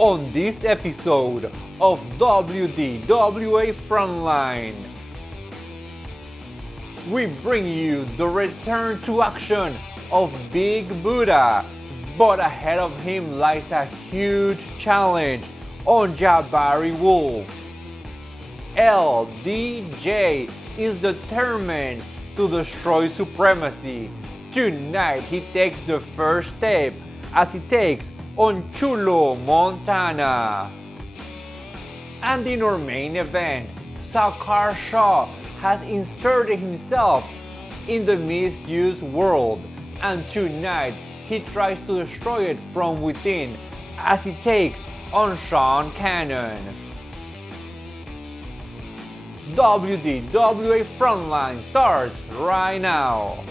on this episode of WDWA Frontline. We bring you the return to action of Big Buddha, but ahead of him lies a huge challenge on Javari Wolf. LDJ is determined to destroy Supremacy. Tonight he takes the first step as he takes on Chulo Montana. And in our main event, Zakar Shah has inserted himself in the misused world, and tonight he tries to destroy it from within as he takes on Shaun Cannon. WDWA Frontline starts right now.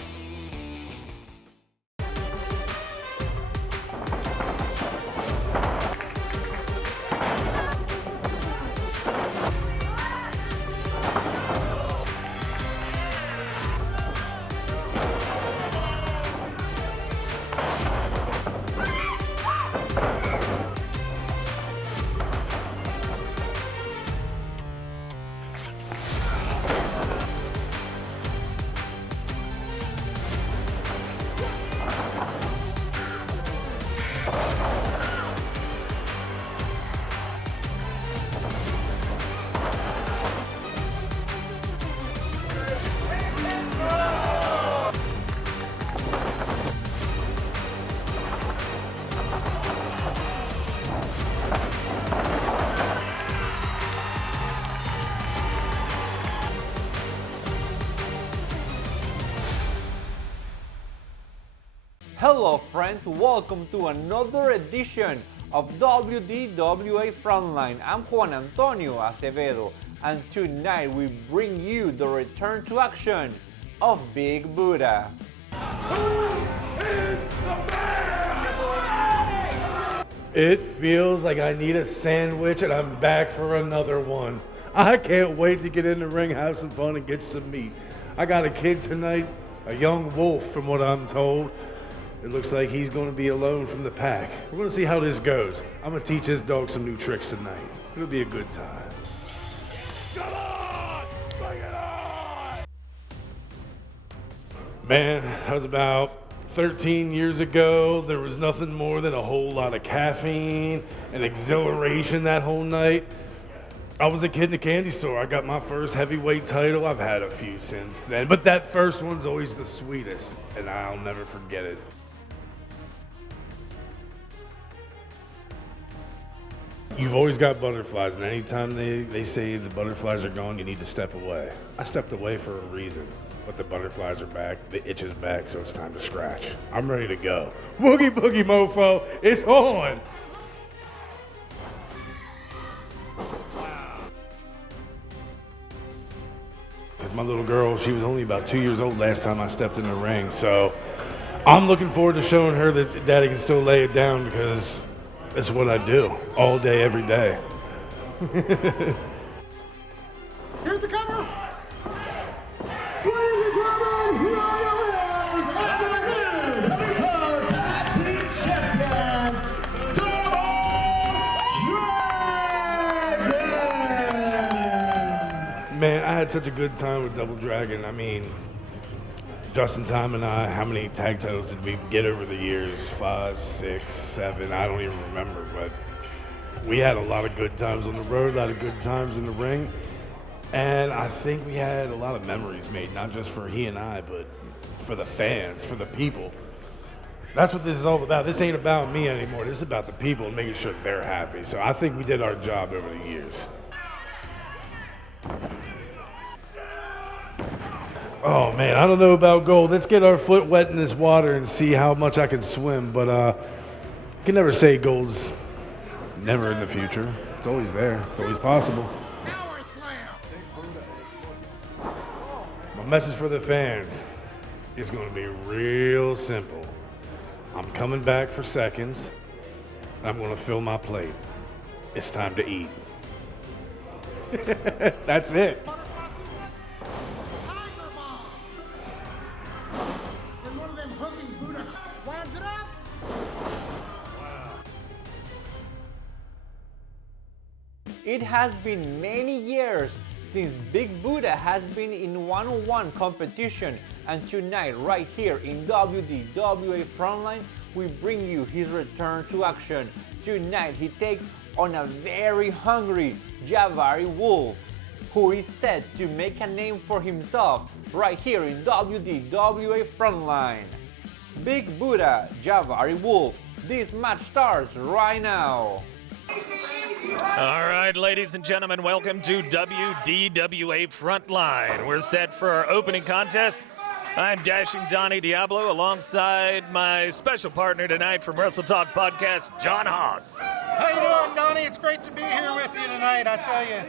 Hello friends, welcome to another edition of WDWA Frontline. I'm Juan Antonio Acevedo, and tonight we bring you the return to action of Big Buddha. Who is the man? It feels like I need a sandwich and I'm back for another one. I can't wait to get in the ring, have some fun, and get some meat. I got a kid tonight, a young wolf from what I'm told. It looks like he's going to be alone from the pack. We're going to see how this goes. I'm going to teach this dog some new tricks tonight. It'll be a good time. Come on! Bring it on! Man, that was about 13 years ago. There was nothing more than a whole lot of caffeine and exhilaration that whole night. I was a kid in a candy store. I got my first heavyweight title. I've had a few since then, but that first one's always the sweetest, and I'll never forget it. You've always got butterflies, and anytime they say the butterflies are gone, you need to step away. I stepped away for a reason, but the butterflies are back, the itch is back, so it's time to scratch. I'm ready to go. Woogie boogie mofo, it's on! Because my little girl, she was only about 2 years old last time I stepped in the ring, so I'm looking forward to showing her that Daddy can still lay it down, because that's what I do, all day, every day. Here's the cover! Ladies and gentlemen, here are your winners and the new Tag Team Champions, Double Dragon! Man, I had such a good time with Double Dragon. I mean, Justin, Tom, and I, how many tag titles did we get over the years? 5, 6, 7, I don't even remember, but we had a lot of good times on the road, a lot of good times in the ring, and I think we had a lot of memories made, not just for he and I, but for the fans, for the people. That's what this is all about. This ain't about me anymore. This is about the people and making sure they're happy. So I think we did our job over the years. Oh man, I don't know about gold. Let's get our foot wet in this water and see how much I can swim. But you can never say gold's never in the future. It's always there. It's always possible. Power slam! My message for the fans is going to be real simple. I'm coming back for seconds. I'm going to fill my plate. It's time to eat. That's it. It has been many years since Big Buddha has been in one-on-one competition, and tonight right here in WDWA Frontline we bring you his return to action. Tonight he takes on a very hungry Javari Wolf, who is set to make a name for himself right here in WDWA Frontline. Big Buddha, Javari Wolf, this match starts right now. All right, ladies and gentlemen, welcome to WDWA Frontline. We're set for our opening contest. I'm Dashing Donnie Diablo alongside my special partner tonight from Wrestle Talk Podcast, John Haas. How you doing, Donnie? It's great to be here with you tonight. I tell you,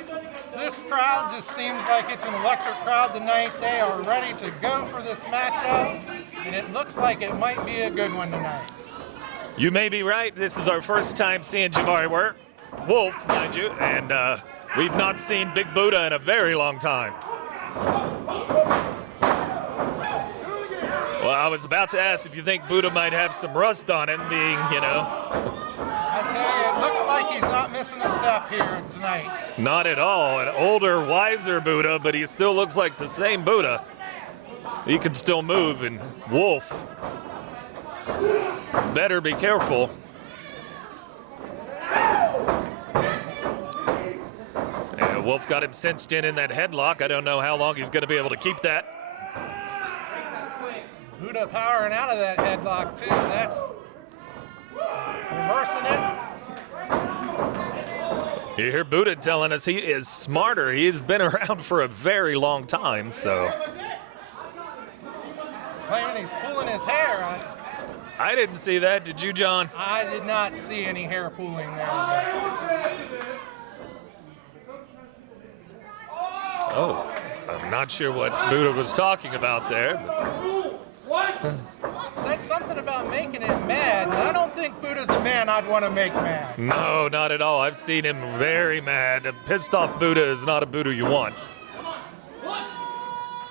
this crowd just seems like it's an electric crowd tonight. They are ready to go for this matchup, and it looks like it might be a good one tonight. You may be right. This is our first time seeing Javari Wolf, mind you, and we've not seen Big Buddha in a very long time. Well, I was about to ask if you think Buddha might have some rust on him, being, I tell you, it looks like he's not missing a step here tonight. Not at all. An older, wiser Buddha, but he still looks like the same Buddha. He can still move, and Wolf better be careful. Yeah, Wolf got him cinched in that headlock. I don't know how long he's going to be able to keep that. Buddha powering out of that headlock, too. That's reversing it. You hear Buddha telling us he is smarter. He's been around for a very long time, so. Claiming he's pulling his hair. I didn't see that. Did you, John? I did not see any hair pulling there. Oh, I'm not sure what Buddha was talking about there. Said something about making him mad, and I don't think Buddha's a man I'd want to make mad. No, not at all. I've seen him very mad. A pissed off Buddha is not a Buddha you want.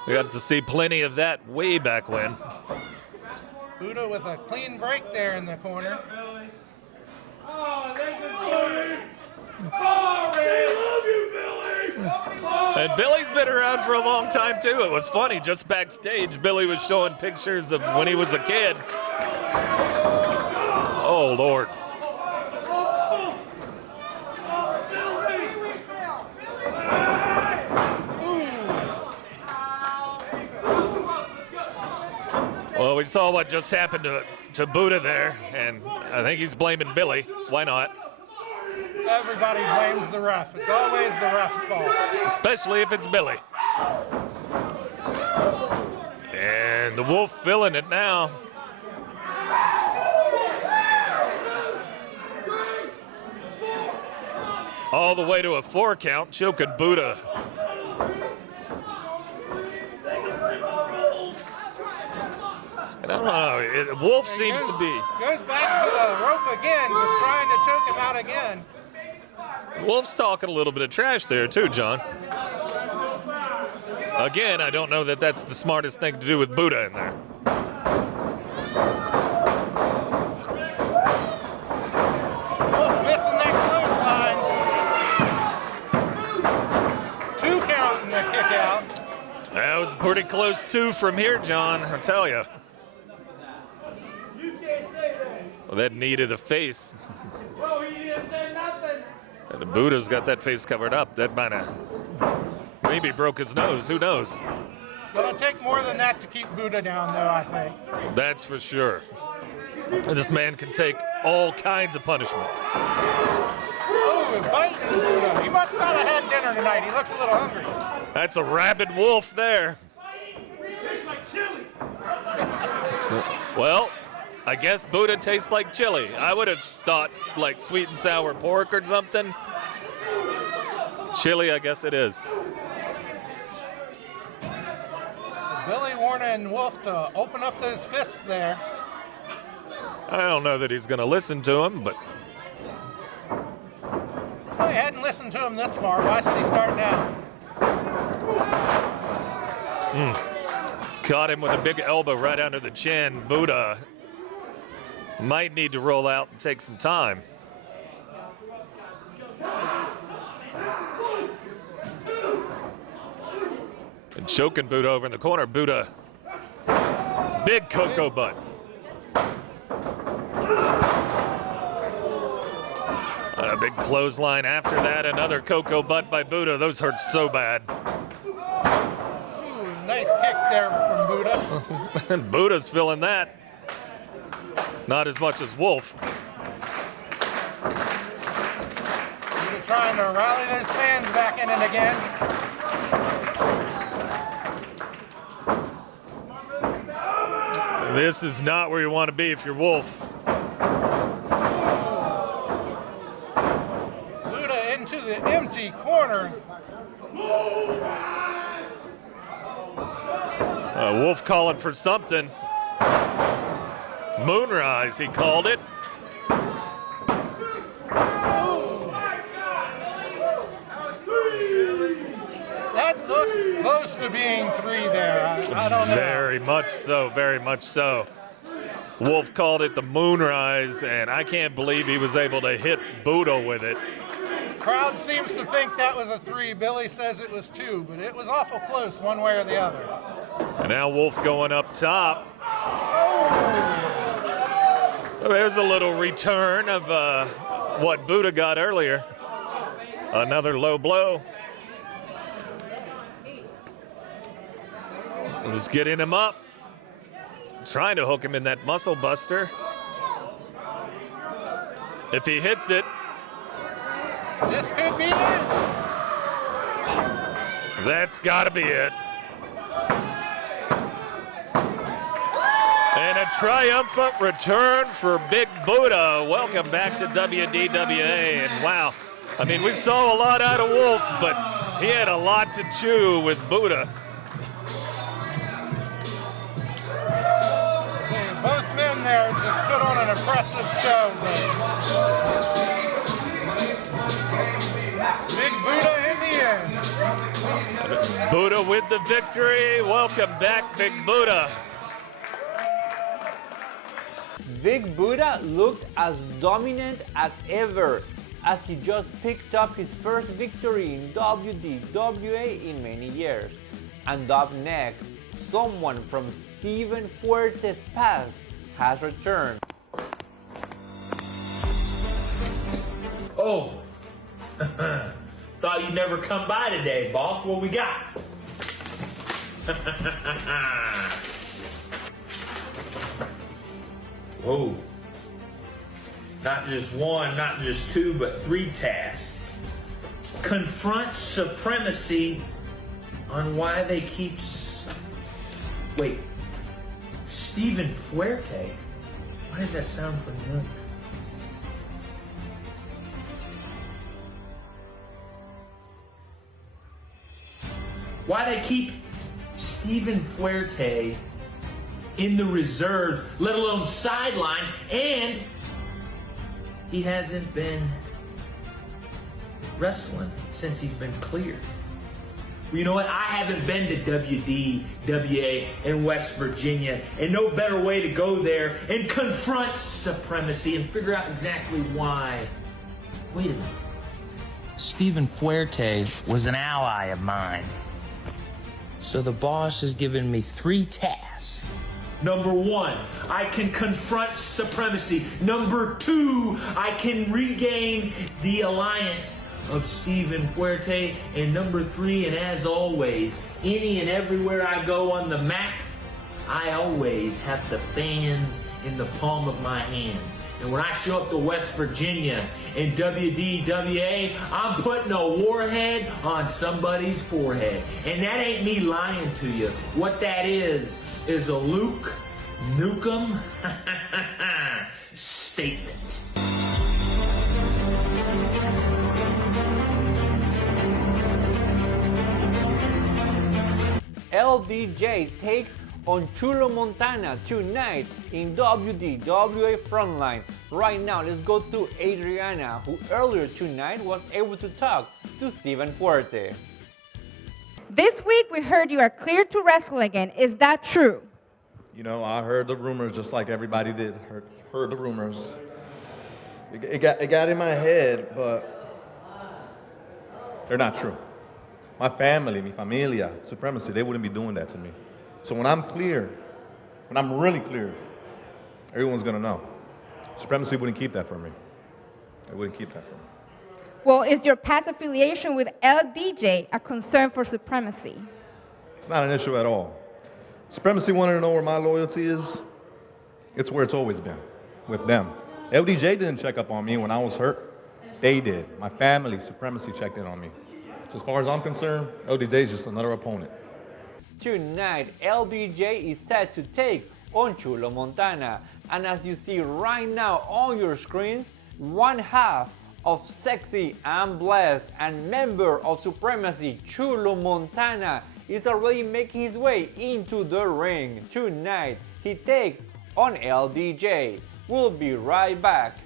We got to see plenty of that way back when. Buddha with a clean break there in the corner. And Billy's been around for a long time, too. It was funny, just backstage, Billy was showing pictures of when he was a kid. Oh, Lord. Well, we saw what just happened to Buddha there, and I think he's blaming Billy. Why not? Everybody blames the ref. It's always the ref's fault. Especially if it's Billy. And the Wolf feeling it now. All the way to a 4 count, choking Buddha. And I don't know, Wolf seems to be. Goes back to the rope again, just trying to choke him out again. Wolf's talking a little bit of trash there too, John. Again, I don't know that that's the smartest thing to do with Buddha in there. Wolf missing that clothesline. 2 count and a kick out. That was pretty close too from here, John, I tell you. Well, that knee to the face. And the Buddha's got that face covered up. That might have maybe broke his nose. Who knows? It's going to take more than that to keep Buddha down, though, I think. That's for sure. This man can take all kinds of punishment. Oh, biting Buddha. He must not have had dinner tonight. He looks a little hungry. That's a rabid wolf there. Tastes like chili. Well, I guess Buddha tastes like chili. I would have thought like sweet and sour pork or something. Chili, I guess it is. Billy warning Wolf to open up those fists there. I don't know that he's going to listen to him, but Well, he hadn't listened to him this far. Why should he start now? caught him with a big elbow right under the chin. Buddha might need to roll out and take some time. And choking Buddha over in the corner. Buddha, big cocoa butt. A big clothesline after that. Another cocoa butt by Buddha. Those hurt so bad. Ooh, nice kick there from Buddha. And Buddha's feeling that. Not as much as Wolf. Buddha trying to rally those fans back in it again. This is not where you want to be if you're Wolf. Buddha into the empty corner. Wolf calling for something. Moonrise, he called it. That looked close to being 3 there. I don't know. Very much so, very much so. Wolf called it the Moonrise, and I can't believe he was able to hit Buddha with it. Crowd seems to think that was a 3. Billy says it was 2, but it was awful close one way or the other. And now Wolf going up top. There's a little return of what Buddha got earlier. Another low blow. Just getting him up. Trying to hook him in that muscle buster. If he hits it, This could be it. that's gotta be it. And a triumphant return for Big Buddha. Welcome back to WDWA. And wow, I mean, we saw a lot out of Wolf, but he had a lot to chew with Buddha. Both men there just put on an impressive show. Big Buddha in the end. Buddha with the victory. Welcome back, Big Buddha. Big Buddha looked as dominant as ever as he just picked up his first victory in WDWA in many years. And up next, someone from Steven Fuerte's past has returned. Oh, thought you'd never come by today, boss. What we got? Whoa. Not just 1, not just 2, but 3 tasks. Confront supremacy on why they keep... Wait. Steven Fuerte? Why does that sound familiar? Why they keep Steven Fuerte in the reserves, let alone sideline, and he hasn't been wrestling since he's been cleared. Well, you know what? I haven't been to WDWA in West Virginia, and no better way to go there and confront supremacy and figure out exactly why. Wait a minute. Steven Fuerte was an ally of mine. So the boss has given me 3 tasks. Number 1, I can confront supremacy. Number 2, I can regain the alliance of Steven Fuerte. And number 3, and as always, any and everywhere I go on the map, I always have the fans in the palm of my hands. And when I show up to West Virginia in WDWA, I'm putting a warhead on somebody's forehead. And that ain't me lying to you. What that is a Luke Nukem statement. LDJ takes on Chulo Montana tonight in WDWA Frontline. Right now, let's go to Adriana, who earlier tonight was able to talk to Steven Fuerte. This week we heard you are cleared to wrestle again. Is that true? You know, I heard the rumors just like everybody did. Heard the rumors. It got in my head, but they're not true. my family, mi familia, supremacy, they wouldn't be doing that to me. So when I'm clear, when I'm really clear, everyone's gonna know. Supremacy wouldn't keep that from me. It wouldn't keep that from me. Well, is your past affiliation with LDJ a concern for supremacy? It's not an issue at all. Supremacy wanted to know where my loyalty is. It's where it's always been, with them. LDJ didn't check up on me when I was hurt. They did. My family, Supremacy, checked in on me. So as far as I'm concerned, LDJ is just another opponent. Tonight, LDJ is set to take on Chulo Montana. And as you see right now on your screens, one half of Sexy and Blessed and member of Supremacy, Chulo Montana, is already making his way into the ring. Tonight, he takes on LDJ. We'll be right back.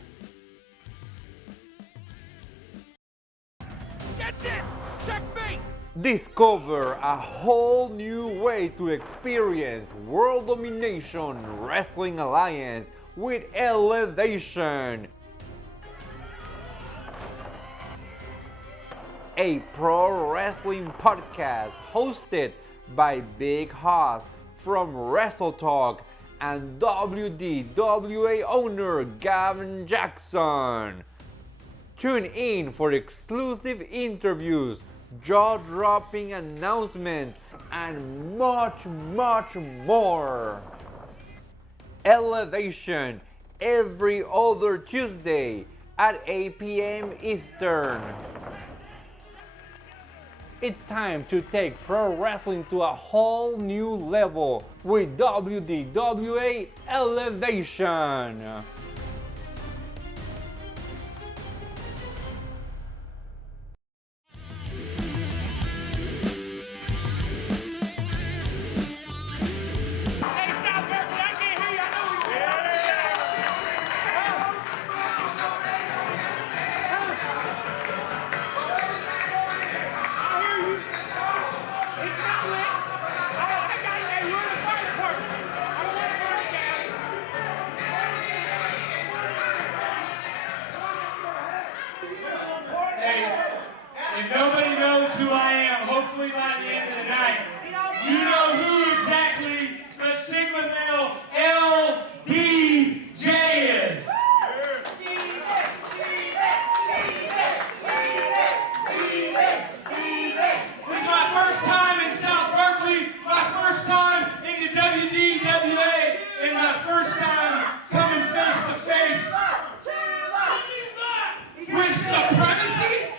That's it! Checkmate! Discover a whole new way to experience World Domination Wrestling Alliance with Elevation. A pro wrestling podcast hosted by Big Hoss from Wrestle Talk and WDWA owner Gavin Jackson. Tune in for exclusive interviews, jaw-dropping announcements, and much, much more. Elevation every other Tuesday at 8 p.m. Eastern. It's time to take pro wrestling to a whole new level with WDWA Elevation. If nobody knows who I am, hopefully by the end of the night, you know who exactly the Sigma Male LDJ is. This is my first time in South Berkeley, my first time in the WDWA, and my first time coming face to face with Supremacy.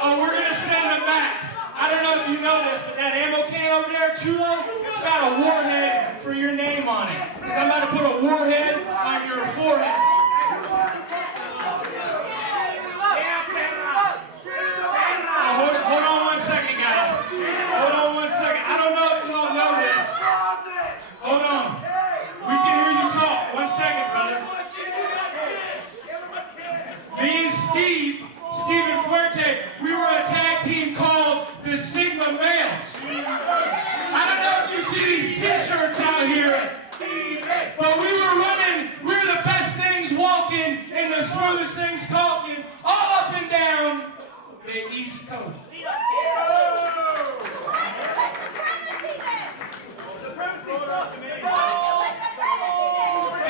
Oh, we're going to send them back. I don't know if you know this, but that ammo can over there, Chulo, it's got a warhead for your name on it. Because I'm about to put a warhead on your forehead. Hold on 1 second, guys. Hold on 1 second. I don't know if you all know this. Hold on. We can hear you talk. 1 second, brother. Me and Steven Fuerte, we were a tag team called the Sigma Males. I don't know if you see these t-shirts out here, but we were the best things walking and the smoothest things talking all up and down the East Coast. Hey,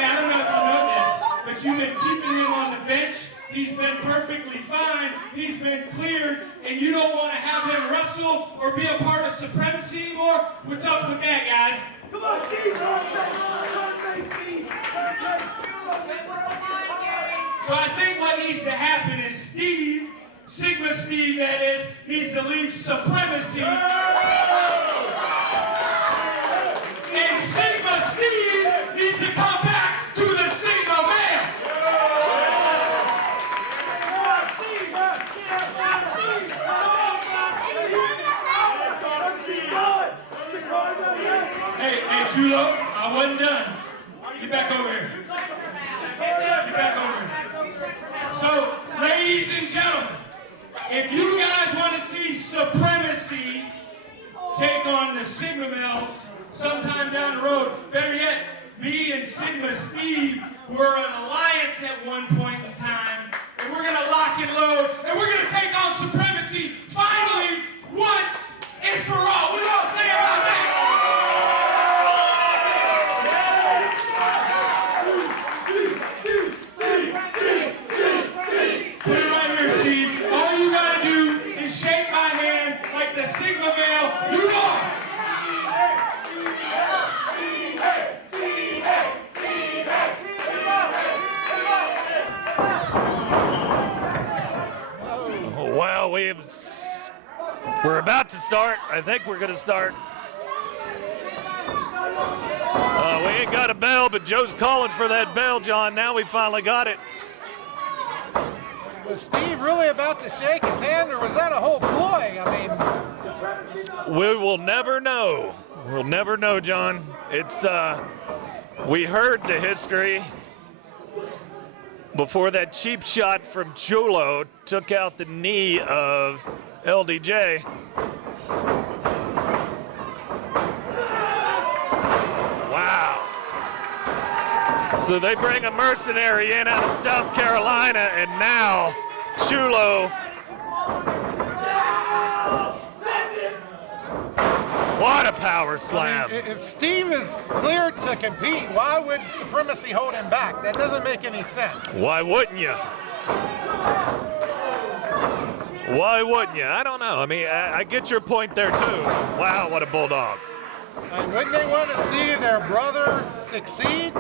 I don't know if you know this, but you've been keeping him on the bench. He's been perfectly fine. He's been cleared, and you don't want to have him wrestle or be a part of Supremacy anymore? What's up with that, guys? Come on, Steve! So I think what needs to happen is Steve, Sigma Steve that is, needs to leave Supremacy. And Sigma Steve needs to come back to the Sigma Males. Hey, Chulo, I wasn't done. Get back over here. Get back over here. So, ladies and gentlemen, if you guys want to see Supremacy take on the Sigma Males sometime down the road, better yet, me and Sigma Steve were an alliance at one point in time, and we're going to lock and load, and we're going to We're about to start. I think we're going to start. We ain't got a bell, but Joe's calling for that bell, John. Now we finally got it. Was Steve really about to shake his hand, or was that a whole ploy? I mean, we will never know. We'll never know, John. It's, we heard the history before that cheap shot from Chulo took out the knee of LDJ. Wow. So they bring a mercenary in out of South Carolina, and now Chulo. What a power slam. I mean, if Steve is cleared to compete, why would Supremacy hold him back? That doesn't make any sense. Why wouldn't you? Why wouldn't you? I don't know. I mean, I get your point there, too. Wow, what a bulldog. Wouldn't they want to see their brother succeed?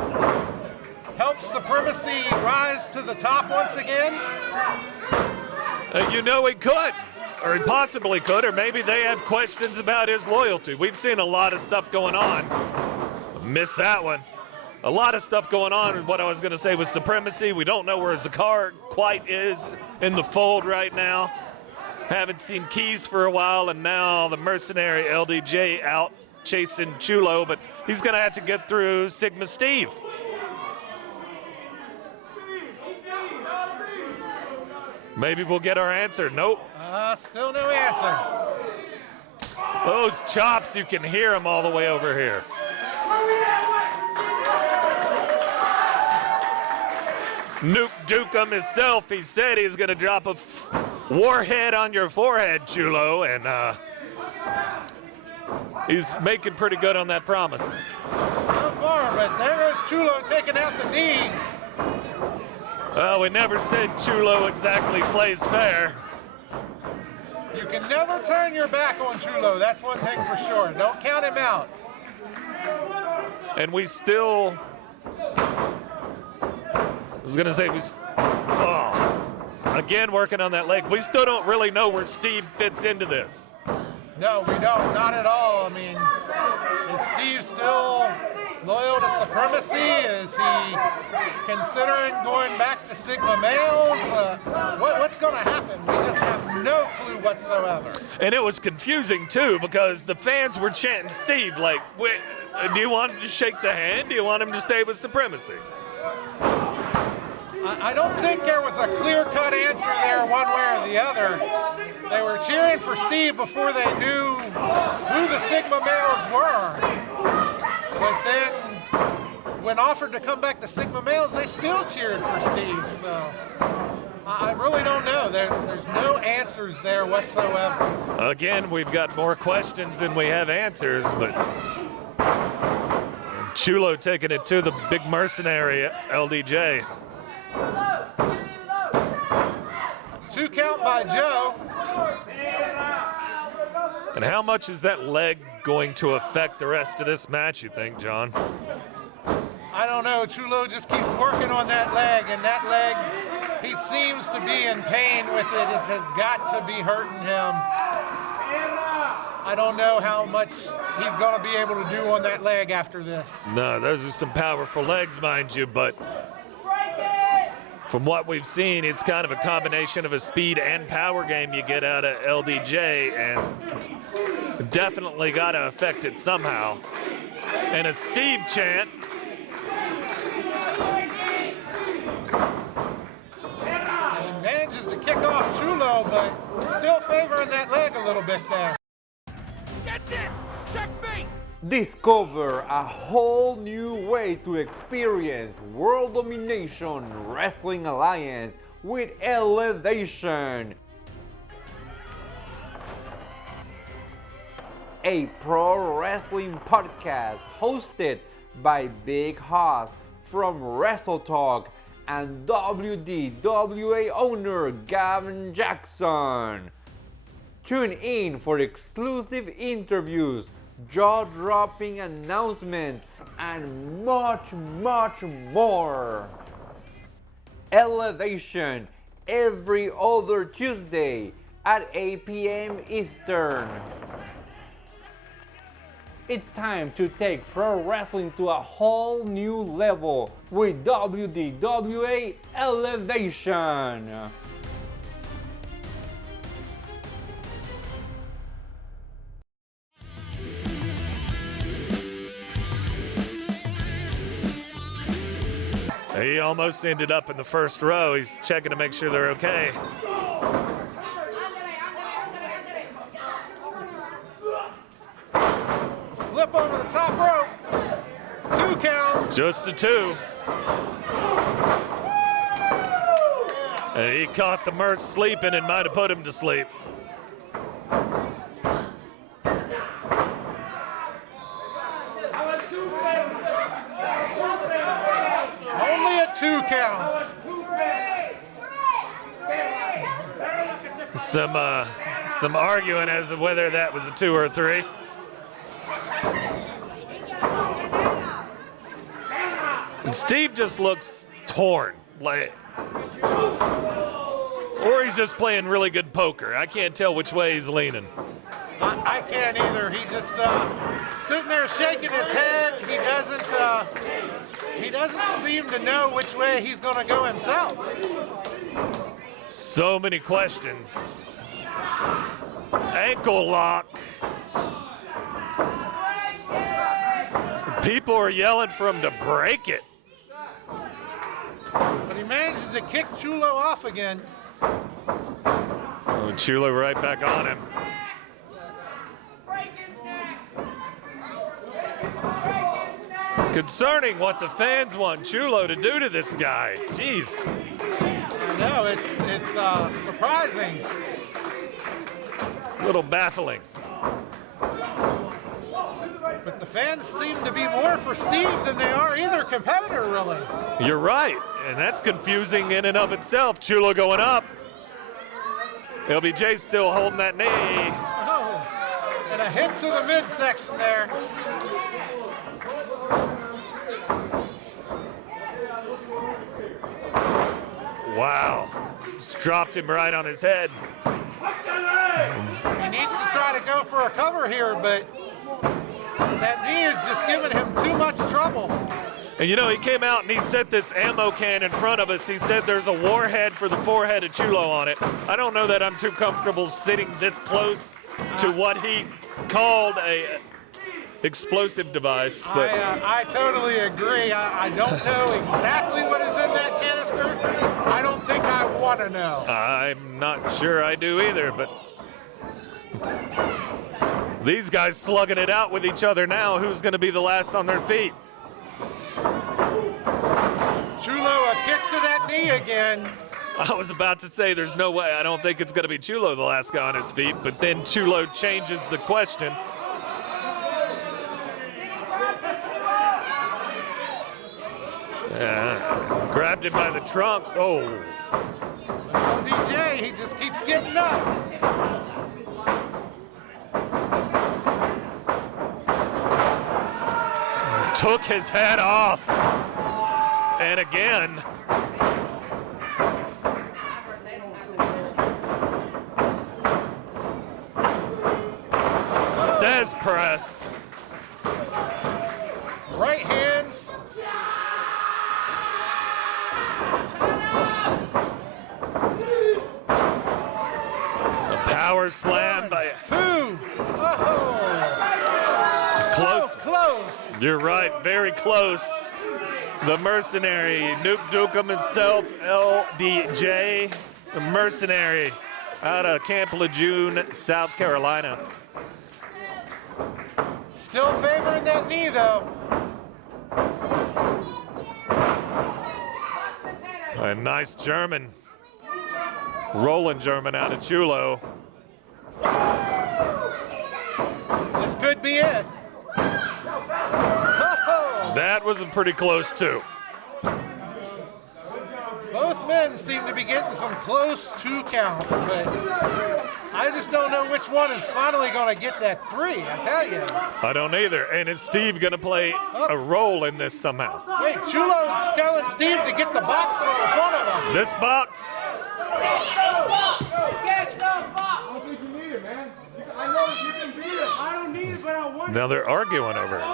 Help Supremacy rise to the top once again? You know he could, or he possibly could, or maybe they have questions about his loyalty. We've seen a lot of stuff going on. Missed that one. A lot of stuff going on. What I was going to say was Supremacy. We don't know where Zakar quite is in the fold right now. Haven't seen Keys for a while, and now the mercenary LDJ out chasing Chulo, but he's going to have to get through Sigma Steve. Maybe we'll get our answer. Nope. Still no answer. Those chops, you can hear them all the way over here. Nuke Dukem himself, he said he's going to drop a warhead on your forehead, Chulo, and he's making pretty good on that promise. So far, but there goes Chulo taking out the knee. Well, we never said Chulo exactly plays fair. You can never turn your back on Chulo, that's one thing for sure. Don't count him out. And we still, I was gonna say, again working on that leg. We still don't really know where Steve fits into this. No, we don't, not at all. I mean, is Steve still loyal to Supremacy? Is he considering going back to Sigma males? What's going to happen? We just have no clue whatsoever. And it was confusing too, because the fans were chanting Steve like, wait, do you want him to shake the hand? Do you want him to stay with Supremacy? I don't think there was a clear-cut answer there one way or the other. They were cheering for Steve before they knew who the Sigma males were. But then, when offered to come back to Sigma males, they still cheered for Steve. So I really don't know. There's no answers there whatsoever. Again, we've got more questions than we have answers, but Chulo taking it to the big mercenary LDJ. 2 count by Joe. And how much is that leg going to affect the rest of this match, you think, John? I don't know. Chulo just keeps working on that leg, and that leg, he seems to be in pain with it. It has got to be hurting him. I don't know how much he's going to be able to do on that leg after this. No, those are some powerful legs, mind you, but from what we've seen, it's kind of a combination of a speed and power game you get out of LDJ, and it's definitely got to affect it somehow. And a Steve chant. He manages to kick off Chulo, but still favoring that leg a little bit there. That's it! Checkmate! Discover a whole new way to experience World Domination Wrestling Alliance with Elevation, a pro wrestling podcast hosted by Big Hoss from Wrestle Talk and WDWA owner Gavin Jackson. Tune in for exclusive interviews, jaw-dropping announcements, and much, much more. Elevation every other Tuesday at 8 p.m. Eastern. It's time to take pro wrestling to a whole new level with WDWA Elevation. He almost ended up in the first row. He's checking to make sure they're okay. Flip over the top rope. 2 count. Just a 2. He caught the Merc sleeping and might have put him to sleep. Only a 2 count. Some arguing as to whether that was a 2 or a 3. And Steve just looks torn, like, or he's just playing really good poker. I can't tell which way he's leaning. I can't either. He just sitting there shaking his head. He doesn't seem to know which way he's going to go himself. So many questions. Ankle lock. People are yelling for him to break it. But he manages to kick Chulo off again. Oh, Chulo right back on him. Concerning what the fans want Chulo to do to this guy. Jeez. I know, it's surprising. A little baffling. But the fans seem to be more for Steve than they are either competitor, really. You're right, and that's confusing in and of itself. Chulo going up. LBJ still holding that knee. Oh, and a hit to the midsection there. Wow. Just dropped him right on his head. He needs to try to go for a cover here, but that knee is just giving him too much trouble. And you know, he came out and he set this ammo can in front of us. He said there's a warhead for the forehead of Chulo on it. I don't know that I'm too comfortable sitting this close to what he called a explosive device. But I totally agree. I don't know exactly what is in that canister. I don't think I want to know. I'm not sure I do either, but these guys slugging it out with each other now. Who's going to be the last on their feet? Chulo, a kick to that knee again. I was about to say there's no way. I don't think it's going to be Chulo the last guy on his feet, but then Chulo changes the question. Grabbed him by the trunks. Oh. LDJ, he just keeps getting up. Took his head off. And again. Des press. Right hands. A power slam by 2. Oh. close. So close. You're right, very close. The mercenary, Nuke Dukem himself, LDJ, the mercenary, out of Camp Lejeune, South Carolina. Still favoring that knee, though. A nice German, rolling German out of Chulo. This could be it. That was pretty close too. Both men seem to be getting some close 2 counts, but I just don't know which one is finally going to get that 3, I tell you. I don't either. And is Steve going to play a role in this somehow? Wait, Chulo's telling Steve to get the box from in front of us. This box. Get the box! Now they're arguing over it.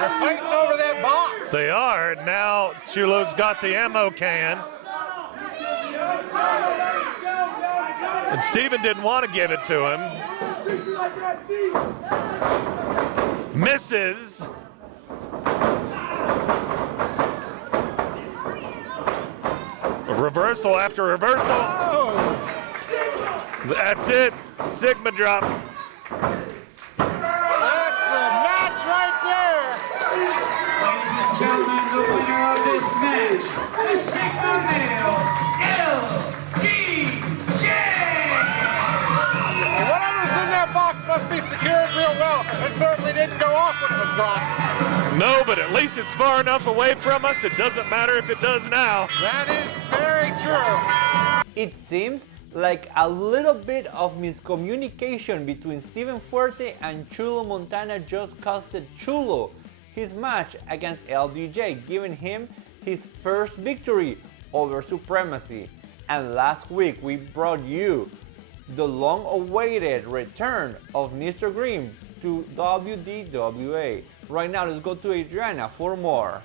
They're fighting over that box. They are. Now Chulo's got the ammo can. And Steven didn't want to give it to him. Misses. Reversal after reversal. Oh. That's it. Sigma drop. That's the match right there. Ladies and gentlemen, the winner of this match, the Sigma Male LDJ. Whatever's in that box must be secured real well. It certainly didn't go off when it was dropped. No, but at least it's far enough away from us. It doesn't matter if it does now. That is very true. It seems like a little bit of miscommunication between Steven Fuerte and Chulo Montana just costed Chulo his match against LDJ, giving him his first victory over Supremacy. And last week we brought you the long-awaited return of Mr. Green to WDWA. Right now, let's go to Adriana for more.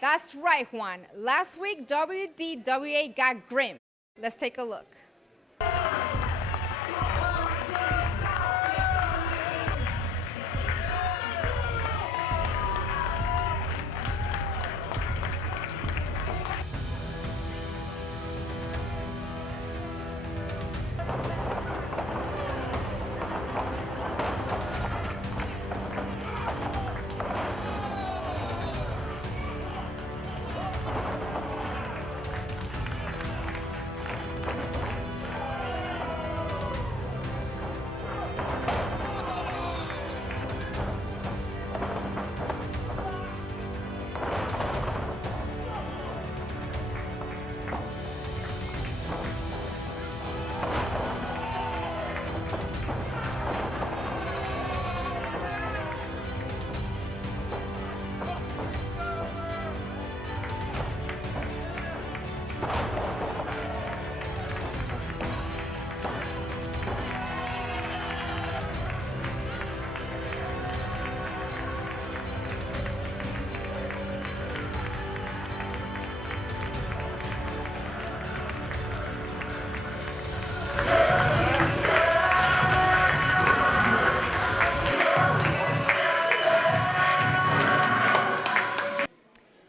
That's right, Juan. Last week, WDWA got grim. Let's take a look.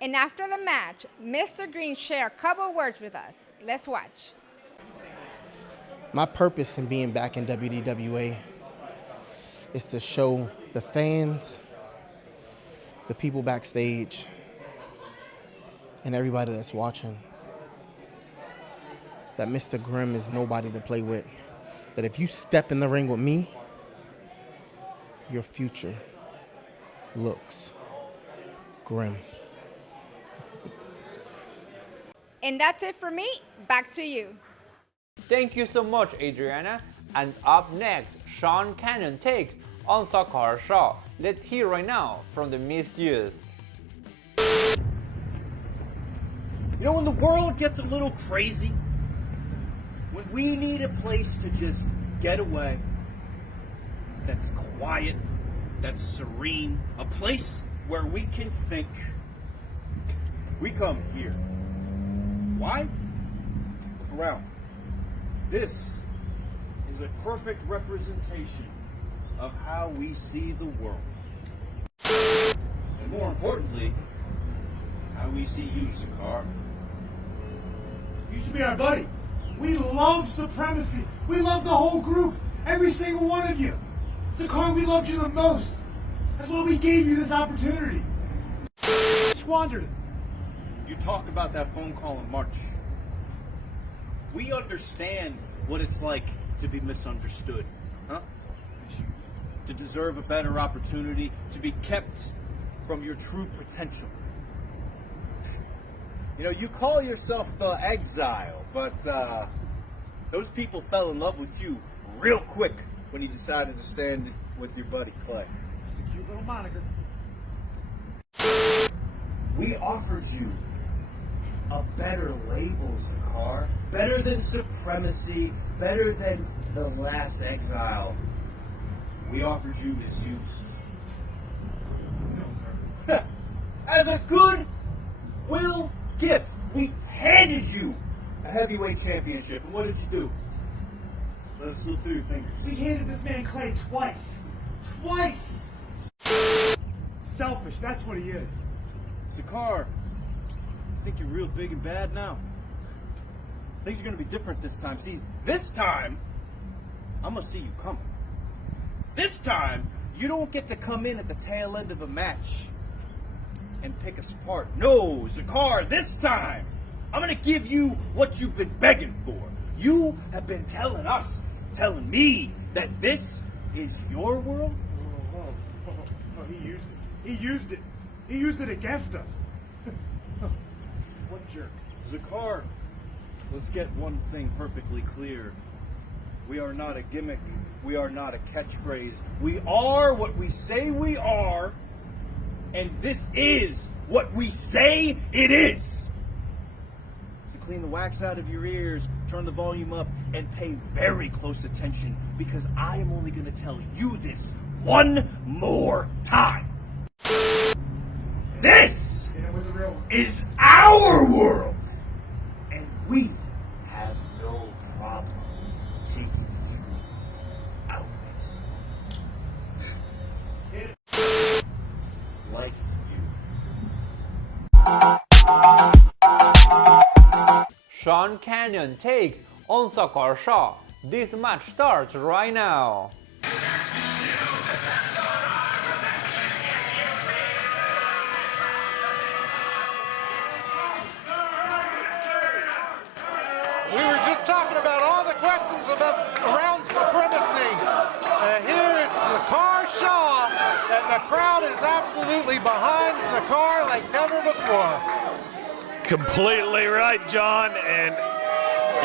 And after the match, Mr. Green shared a couple words with us. Let's watch. My purpose in being back in WDWA is to show the fans, the people backstage, and everybody that's watching that Mr. Grimm is nobody to play with. That if you step in the ring with me, your future looks grim. And that's it for me. Back to you. Thank you so much, Adriana. And up next, Shaun Cannon takes on Zakar Shah. Let's hear right now from the Misused. You know, when the world gets a little crazy, when we need a place to just get away, that's quiet, that's serene, a place where we can think, we come here. Why? Look around. This is a perfect representation of how we see the world. And more importantly, how we see you, Zakar. You should be our buddy. We love Supremacy. We love the whole group. Every single one of you. Zakar, we loved you the most. That's why we gave you this opportunity. Squandered it. You talk about that phone call in March. We understand what it's like to be misunderstood, huh? To deserve a better opportunity, to be kept from your true potential. You know, you call yourself the exile, but those people fell in love with you real quick when you decided to stand with your buddy Clay. Just a cute little moniker. We offered you a better label, Zakar. Better than Supremacy, better than The Last Exile. We offered you Misused. As a goodwill gift, we handed you a heavyweight championship. And what did you do? Let it slip through your fingers. We handed this man Clay twice. Twice! Selfish, that's what he is. Zakar, you think you're real big and bad now? Things are going to be different this time. See, this time, I'm going to see you coming. This time, you don't get to come in at the tail end of a match and pick us apart. No, Zakar, this time, I'm going to give you what you've been begging for. You have been telling me that this is your world? Oh, he used it. He used it. He used it against us. What jerk? Zakar, let's get one thing perfectly clear. We are not a gimmick. We are not a catchphrase. We are what we say we are, and this is what we say it is. So clean the wax out of your ears, turn the volume up, and pay very close attention, because I am only going to tell you this one more time. This is our world, and we have no problem taking you out of it. Like you. Shaun Cannon takes on Zakar Shah. This match starts right now. We were just talking about all the questions around Supremacy. Here is Zakar Shah, and the crowd is absolutely behind Zakar like never before. Completely right, John. And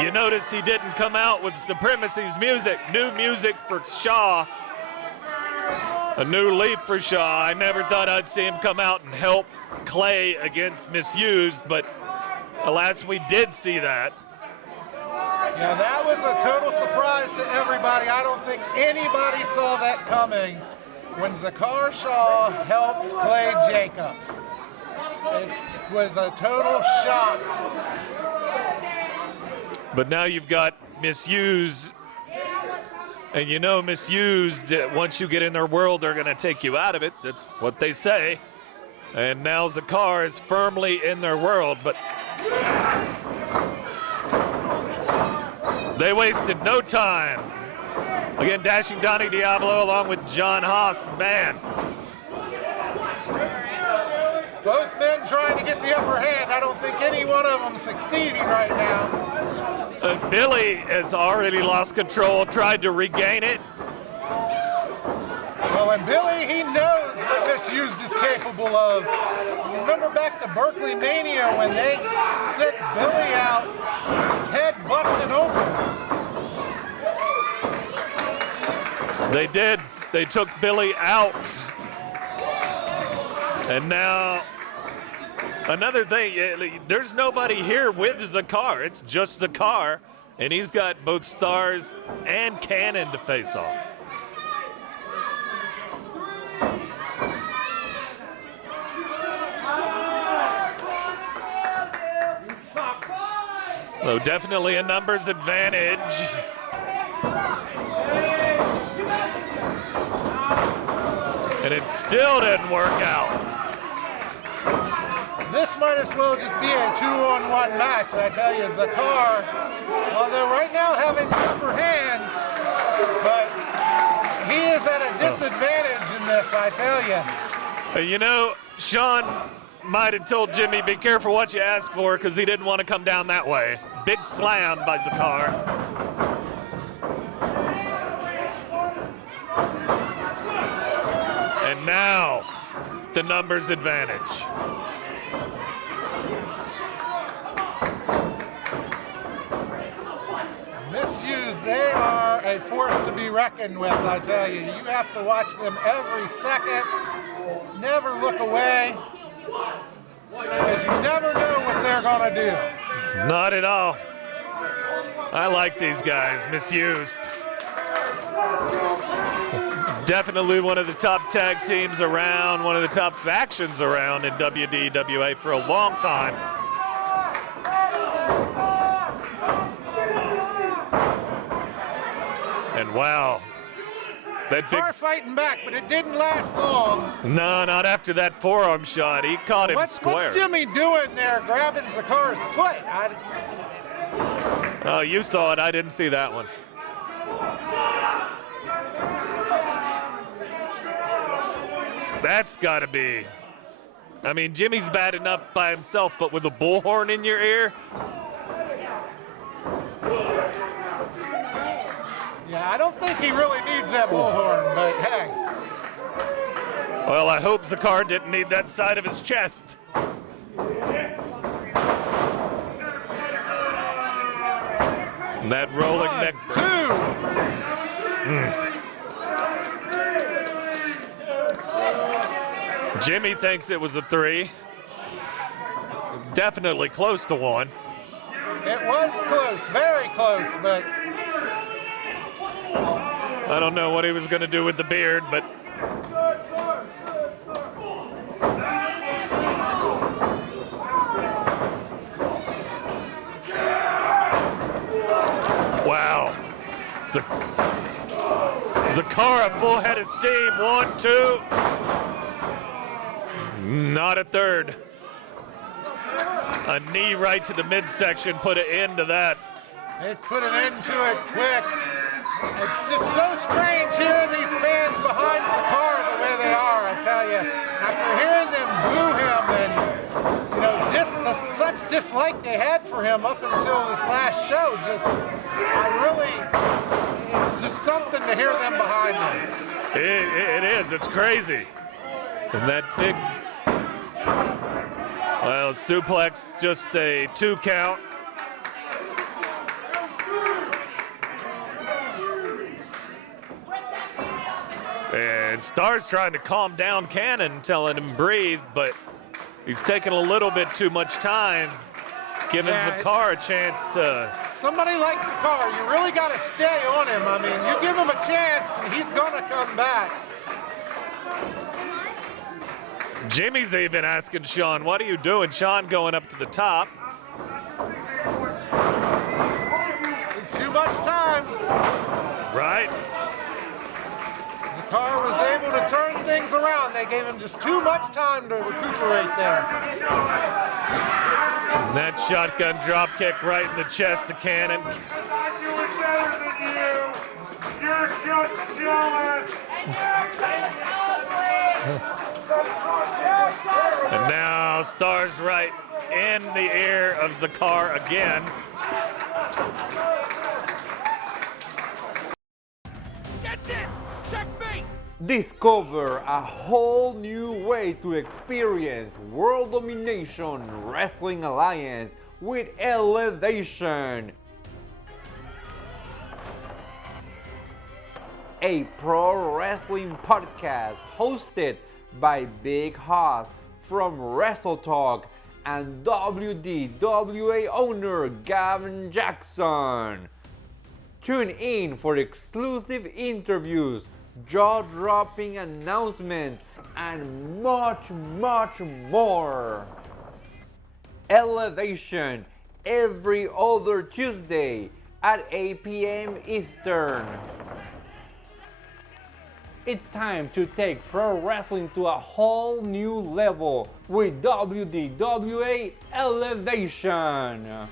you notice he didn't come out with Supremacy's music. New music for Shah. A new leap for Shah. I never thought I'd see him come out and help Clay against Misused, but alas, we did see that. Yeah, that was a total surprise to everybody. I don't think anybody saw that coming when Zakar Shah helped Clay Jacobs. It was a total shock. But now you've got Misused, and you know Misused, once you get in their world, they're going to take you out of it. That's what they say. And now Zakar is firmly in their world, but they wasted no time. Again, Dashing Donnie Diablo along with John Haas. Man. Both men trying to get the upper hand. I don't think any one of them succeeding right now. Billy has already lost control, tried to regain it. Well, and Billy, he knows what Misused is capable of. You remember back to Berkeley Mania when they sent Billy out, his head busted open. They did. They took Billy out. And now, another thing, there's nobody here with Zakar. It's just Zakar, and he's got both Stars and Cannon to face off. So definitely a numbers advantage. And it still didn't work out. This might as well just be a 2-on-1 match. I tell you, Zakar, although right now having the upper hand, but he is at a disadvantage in this, I tell you. You know, Shaun might have told Jimmy, be careful what you ask for, because he didn't want to come down that way. Big slam by Zakar. And now, the numbers advantage. Misused, they are a force to be reckoned with, I tell you. You have to watch them every second, never look away. because you never know what they're going to do. Not at all. I like these guys, Misused. Definitely one of the top tag teams around, one of the top factions around in WDWA for a long time. And wow, that big... Zakar fighting back, but it didn't last long. No, not after that forearm shot. He caught him square. What's Jimmy doing there, grabbing Zakar's foot? Oh, you saw it. I didn't see that one. That's got to be... I mean, Jimmy's bad enough by himself, but with a bullhorn in your ear? Yeah, I don't think he really needs that bullhorn, but hey. Well, I hope Zakar didn't need that side of his chest. And that rolling neck break. Jimmy thinks it was a 3. Definitely close to 1. It was close, very close, but... I don't know what he was going to do with the beard, but... Wow. Zakar, a full head of steam. 1, 2. Not a third. A knee right to the midsection put an end to that. It put an end to it quick. It's just so strange hearing these fans behind Zakar the way they are, I tell you. After hearing them boo him and, you know, such dislike they had for him up until this last show, it's just something to hear them behind him. It is, it's crazy. And that big, well, suplex, just a 2 count. And Star's trying to calm down Cannon, telling him breathe, but he's taking a little bit too much time, giving Zakar a chance to... Somebody like Zakar, you really got to stay on him. I mean, you give him a chance, and he's going to come back. Jimmy's even asking Shaun, what are you doing? Shaun going up to the top. Too much time. Right. Zakar was able to turn things around. They gave him just too much time to recuperate there. And that shotgun drop kick right in the chest to Cannon. I'm not doing better than you. You're just jealous. And now Star's right in the ear of Zakar again. That's it. Checkmate. Discover a whole new way to experience World Domination Wrestling Alliance with Elevation. A pro wrestling podcast hosted by Big Hoss from Wrestle Talk and WDWA owner Gavin Jackson. Tune in for exclusive interviews, jaw-dropping announcements, and much, much more. Elevation every other Tuesday at 8 p.m. Eastern. It's time to take pro wrestling to a whole new level with WDWA Elevation.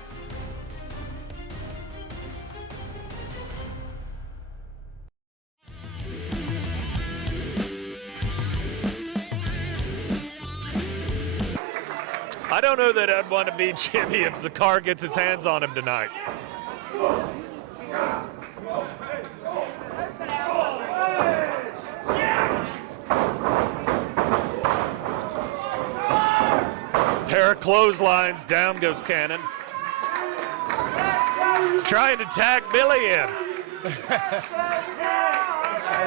I don't know that I'd want to beat Jimmy if Zakar gets his hands on him tonight. Pair of clotheslines, down goes Cannon. Trying to tag Billy in. I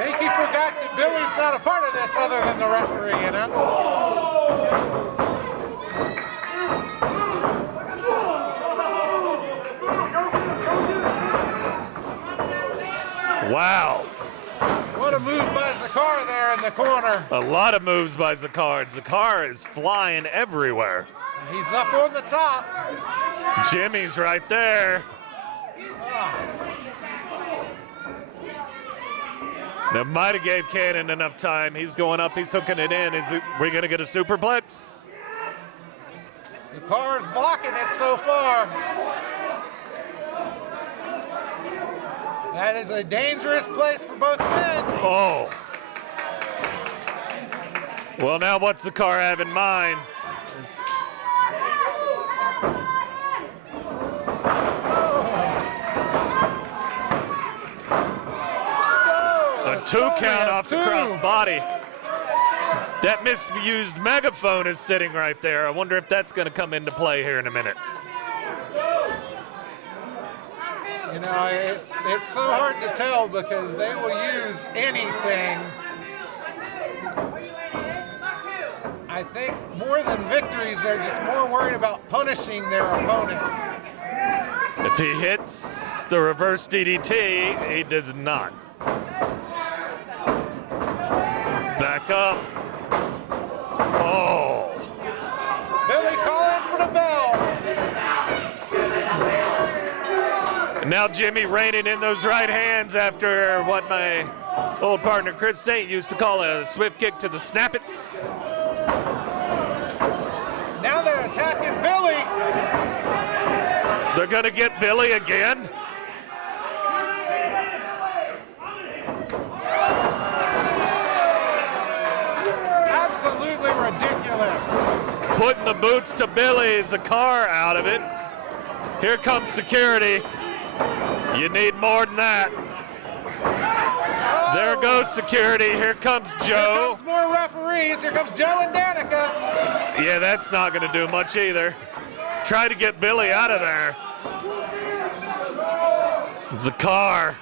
think he forgot that Billy's not a part of this other than the referee, you know? Wow. What a move by Zakar there in the corner. A lot of moves by Zakar. Zakar is flying everywhere. He's up on the top. Jimmy's right there. That might have gave Cannon enough time. He's going up, he's hooking it in. We going to get a superplex? Zakar's blocking it so far. That is a dangerous place for both men. Oh. Well, now what's Zakar have in mind? A 2 count off the crossbody. That misused megaphone is sitting right there. I wonder if that's going to come into play here in a minute. You know, it's so hard to tell because they will use anything. I think more than victories, they're just more worried about punishing their opponents. If he hits the reverse DDT, he does not. Back up. Oh. Billy calling for the bell. And now Jimmy reining in those right hands after what my old partner Chris Saint used to call a swift kick to the snappets. Now they're attacking Billy. They're going to get Billy again. Absolutely ridiculous. Putting the boots to Billy, Zakar out of it. Here comes security. You need more than that. There goes security. Here comes Joe. Here comes more referees. Here comes Joe and Danica. Yeah, that's not going to do much either. Try to get Billy out of there. Zakar.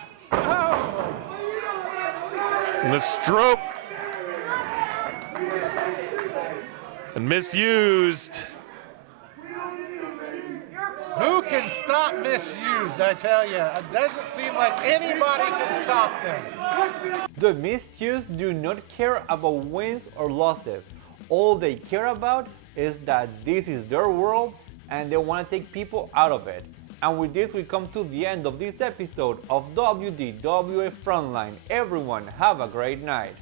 And the stroke. And misused. Who can stop misused, I tell you? It doesn't seem like anybody can stop them. The misused do not care about wins or losses. All they care about is that this is their world and they want to take people out of it. And with this we come to the end of this episode of WDWA Frontline. Everyone have a great night.